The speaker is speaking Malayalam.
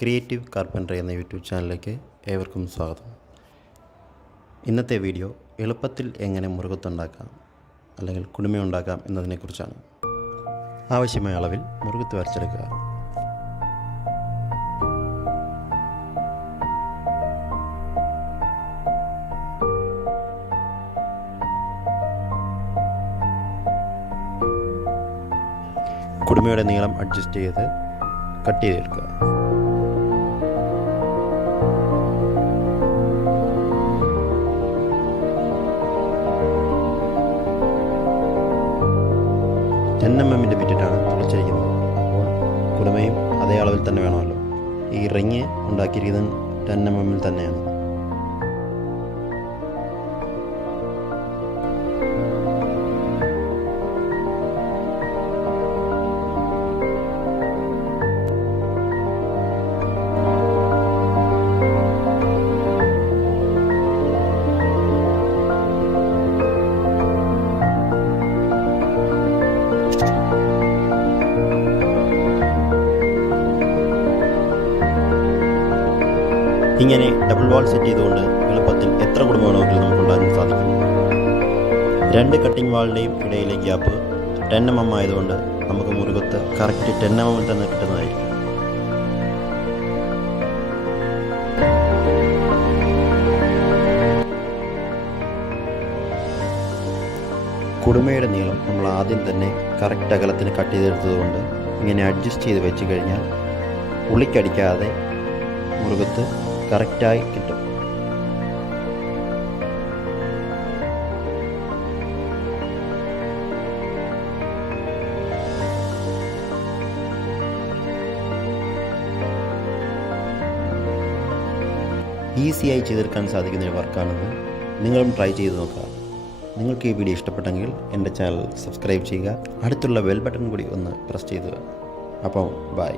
ക്രിയേറ്റീവ് കാർപ്പൻട്രി എന്ന യൂട്യൂബ് ചാനലിലേക്ക് ഏവർക്കും സ്വാഗതം. ഇന്നത്തെ വീഡിയോ എളുപ്പത്തിൽ എങ്ങനെ മുറുകുത്തുണ്ടാക്കാം അല്ലെങ്കിൽ കുടുമ ഉണ്ടാക്കാം എന്നതിനെക്കുറിച്ചാണ്. ആവശ്യമായ അളവിൽ മുറുകുത്ത് വരച്ചെടുക്കുക. കുടുമയുടെ നീളം അഡ്ജസ്റ്റ് ചെയ്ത് കട്ട് ചെയ്തെടുക്കുക. mm ബിറ്റിട്ടാണ് തുളച്ചിരിക്കുന്നത്. അപ്പോൾ കുടുമയും അതേ അളവിൽ തന്നെ വേണമല്ലോ. ഈ റിങ് ഉണ്ടാക്കിയിരിക്കുന്നത് 10 mm തന്നെയാണ്. ഇങ്ങനെ ഡബിൾ വാൾ സെറ്റ് ചെയ്തുകൊണ്ട് എളുപ്പത്തിൽ എത്ര കുടുമ വേണമെങ്കിലും നമുക്ക് ഉണ്ടാക്കാൻ സാധിക്കും. 2 കട്ടിംഗ് വാളിൻ്റെയും ഇടയിലെ ഗ്യാപ്പ് 10 mm ആയതുകൊണ്ട് നമുക്ക് മുറുകത്ത് കറക്റ്റ് 10 mm തന്നെ കിട്ടുന്നതായിരിക്കും. കുടുമയുടെ നീളം നമ്മൾ ആദ്യം തന്നെ കറക്റ്റ് അകലത്തിന് കട്ട് ചെയ്തെടുത്തതുകൊണ്ട് ഇങ്ങനെ അഡ്ജസ്റ്റ് ചെയ്ത് വെച്ച് കഴിഞ്ഞാൽ ഉള്ളിക്കടിക്കാതെ മുറുകത്ത് കറക്റ്റായി കിട്ടും. ഈസിയായി ചെയ്തെടുക്കാൻ സാധിക്കുന്ന ഒരു വർക്കാണിത്. നിങ്ങളും ട്രൈ ചെയ്ത് നോക്കുക. നിങ്ങൾക്ക് ഈ വീഡിയോ ഇഷ്ടപ്പെട്ടെങ്കിൽ എൻ്റെ ചാനൽ സബ്സ്ക്രൈബ് ചെയ്യുക. അടുത്തുള്ള ബെൽ ബട്ടൺ കൂടി ഒന്ന് പ്രസ് ചെയ്യുക. അപ്പോൾ ബൈ.